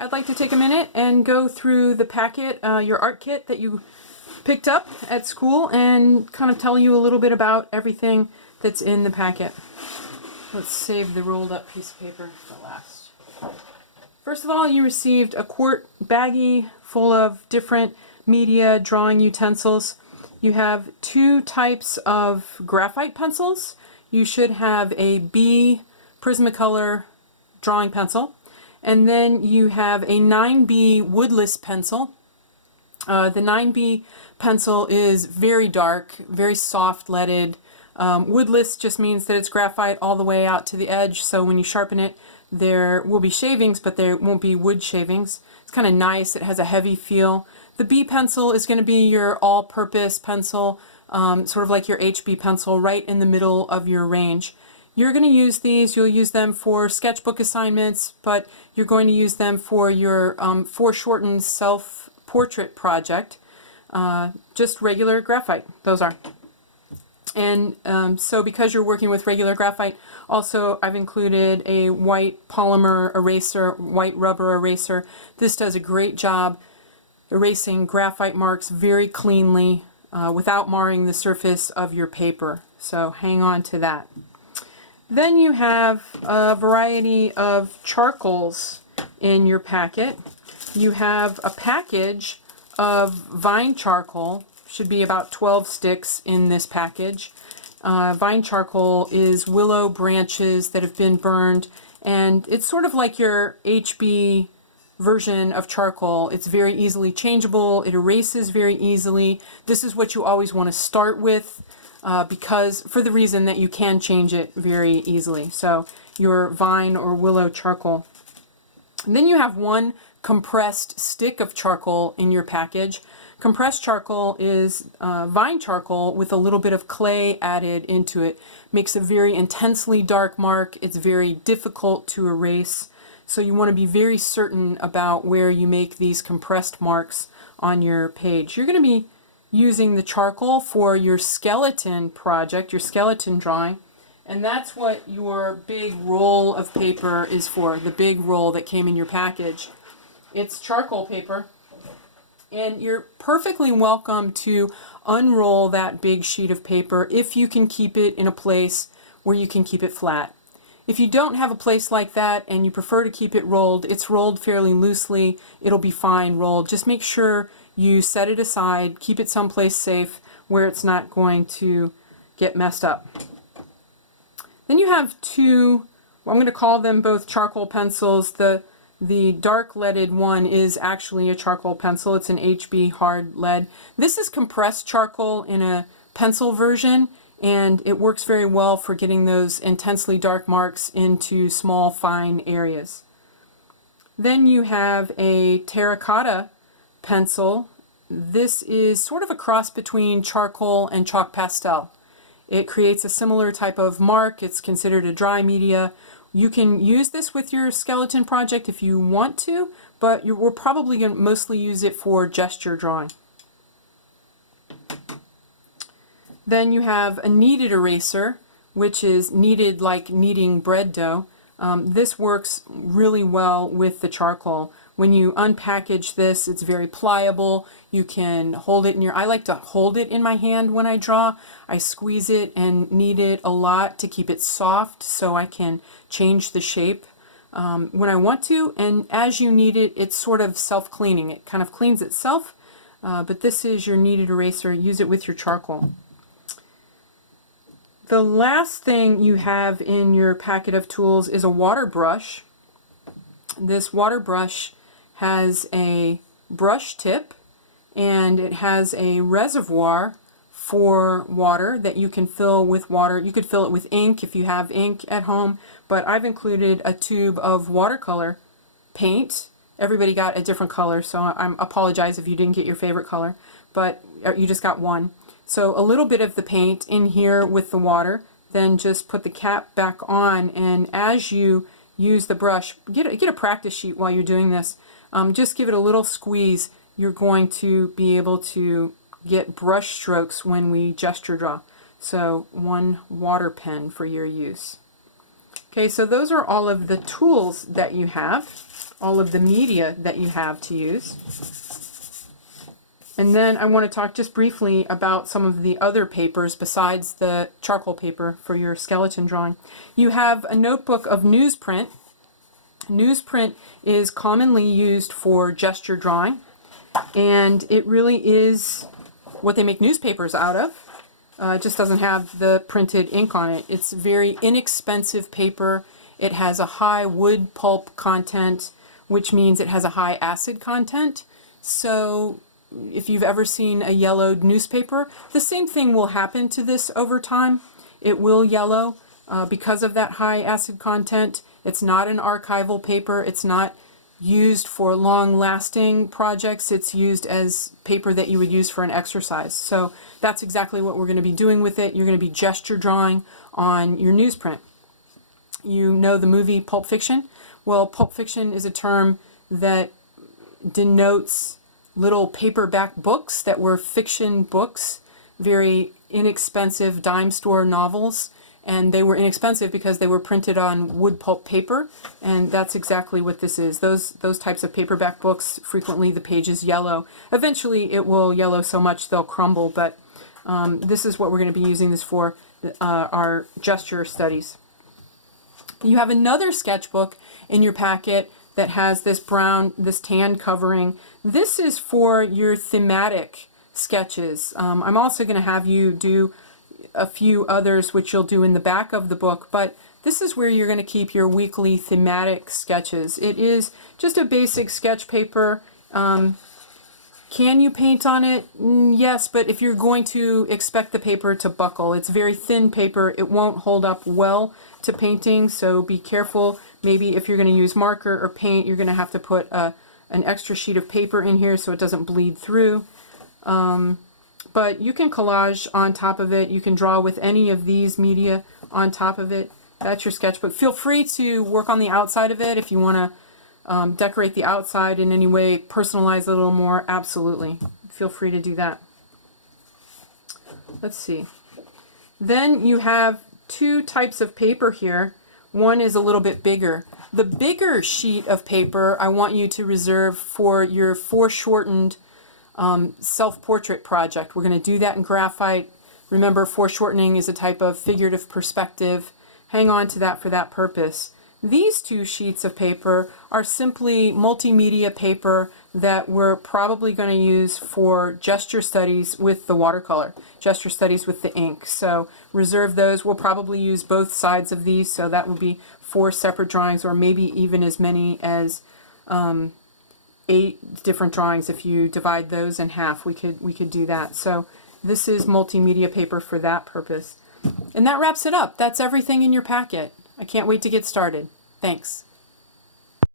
I'd like to take a minute and go through the packet, your art kit that you picked up at school, and kind of tell you a little bit about everything that's in the packet. Let's save the rolled up piece of paper for last. First of all, you received a quart baggie full of different media drawing utensils. You have two types of graphite pencils. You should have a B Prismacolor drawing pencil, and then you have a 9B woodless pencil. The 9B pencil is very dark, very soft leaded. Woodless just means that it's graphite all the way out to the edge, so when you sharpen it there will be shavings, but there won't be wood shavings. It's kind of nice. It has a heavy feel. The B pencil is going to be your all-purpose pencil, sort of like your HB pencil, right in the middle of your range. You're going to use these, you'll use them for sketchbook assignments, but you're going to use them for your foreshortened self-portrait project. Just regular graphite, those are. And so because you're working with regular graphite, also I've included a white polymer eraser, white rubber eraser. This does a great job erasing graphite marks very cleanly without marring the surface of your paper. So hang on to that. Then you have a variety of charcoals in your packet. You have a package of vine charcoal. Should be about 12 sticks in this package. Vine charcoal is willow branches that have been burned, and it's sort of like your HB version of charcoal. It's very easily changeable. It erases very easily. This is what you always want to start with because for the reason that you can change it very easily. So your vine or willow charcoal. And then you have one compressed stick of charcoal in your package. Compressed charcoal is vine charcoal with a little bit of clay added into it. Makes a very intensely dark mark. It's very difficult to erase. So you want to be very certain about where you make these compressed marks on your page. You're going to be using the charcoal for your skeleton project, your skeleton drawing. And that's what your big roll of paper is for, the big roll that came in your package. It's charcoal paper. And you're perfectly welcome to unroll that big sheet of paper if you can keep it in a place where you can keep it flat. If you don't have a place like that and you prefer to keep it rolled, it's rolled fairly loosely, it'll be fine rolled. Just make sure you set it aside, keep it someplace safe where it's not going to get messed up. Then you have two, well, I'm going to call them both charcoal pencils. The dark leaded one is actually a charcoal pencil. It's an HB hard lead. This is compressed charcoal in a pencil version, and it works very well for getting those intensely dark marks into small, fine areas. Then you have a terracotta pencil. This is sort of a cross between charcoal and chalk pastel. It creates a similar type of mark. It's considered a dry media. You can use this with your skeleton project if you want to, but we're probably going to mostly use it for gesture drawing. Then you have a kneaded eraser, which is kneaded like kneading bread dough. This works really well with the charcoal. When you unpackage this, it's very pliable. You can hold it in your, I like to hold it in my hand when I draw. I squeeze it and knead it a lot to keep it soft so I can change the shape when I want to. And as you knead it, it's sort of self-cleaning. It kind of cleans itself, but this is your kneaded eraser. Use it with your charcoal. The last thing you have in your packet of tools is a water brush. This water brush has a brush tip and it has a reservoir for water that you can fill with water. You could fill it with ink if you have ink at home, but I've included a tube of watercolor paint. Everybody got a different color, so I apologize if you didn't get your favorite color, but you just got one. So a little bit of the paint in here with the water, then just put the cap back on, and as you use the brush, get a practice sheet while you're doing this. Just give it a little squeeze. You're going to be able to get brush strokes when we gesture draw. So one water pen for your use. Okay, so those are all of the tools that you have, all of the media that you have to use. And then I want to talk just briefly about some of the other papers besides the charcoal paper for your skeleton drawing. You have a notebook of newsprint. Newsprint is commonly used for gesture drawing, and it really is what they make newspapers out of. It just doesn't have the printed ink on it. It's very inexpensive paper. It has a high wood pulp content, which means it has a high acid content. So if you've ever seen a yellowed newspaper, the same thing will happen to this over time. It will yellow because of that high acid content. It's not an archival paper. It's not used for long-lasting projects. It's used as paper that you would use for an exercise. So that's exactly what we're going to be doing with it. You're going to be gesture drawing on your newsprint. You know the movie Pulp Fiction? Well, Pulp Fiction is a term that denotes little paperback books that were fiction books, very inexpensive dime store novels. And they were inexpensive because they were printed on wood pulp paper, and that's exactly what this is. Those types of paperback books, frequently the pages yellow. Eventually it will yellow so much they'll crumble, but this is what we're going to be using this for, our gesture studies. You have another sketchbook in your packet that has this tan covering. This is for your thematic sketches. I'm also going to have you do a few others which you'll do in the back of the book, but this is where you're going to keep your weekly thematic sketches. It is just a basic sketch paper. Can you paint on it? Yes, but if you're going to expect the paper to buckle, it's very thin paper. It won't hold up well to painting, so be careful. Maybe if you're going to use marker or paint, you're going to have to put an extra sheet of paper in here so it doesn't bleed through. But you can collage on top of it. You can draw with any of these media on top of it. That's your sketchbook. Feel free to work on the outside of it if you want to decorate the outside in any way, personalize it a little more. Absolutely. Feel free to do that. Let's see. Then you have two types of paper here. One is a little bit bigger. The bigger sheet of paper I want you to reserve for your foreshortened self-portrait project. We're going to do that in graphite. Remember, foreshortening is a type of figurative perspective. Hang on to that for that purpose. These two sheets of paper are simply multimedia paper that we're probably going to use for gesture studies with the watercolor, gesture studies with the ink. So reserve those. We'll probably use both sides of these, so that would be 4 separate drawings, or maybe even as many as 8 different drawings. If you divide those in half, we could do that. So this is multimedia paper for that purpose. And that wraps it up. That's everything in your packet. I can't wait to get started. Thanks.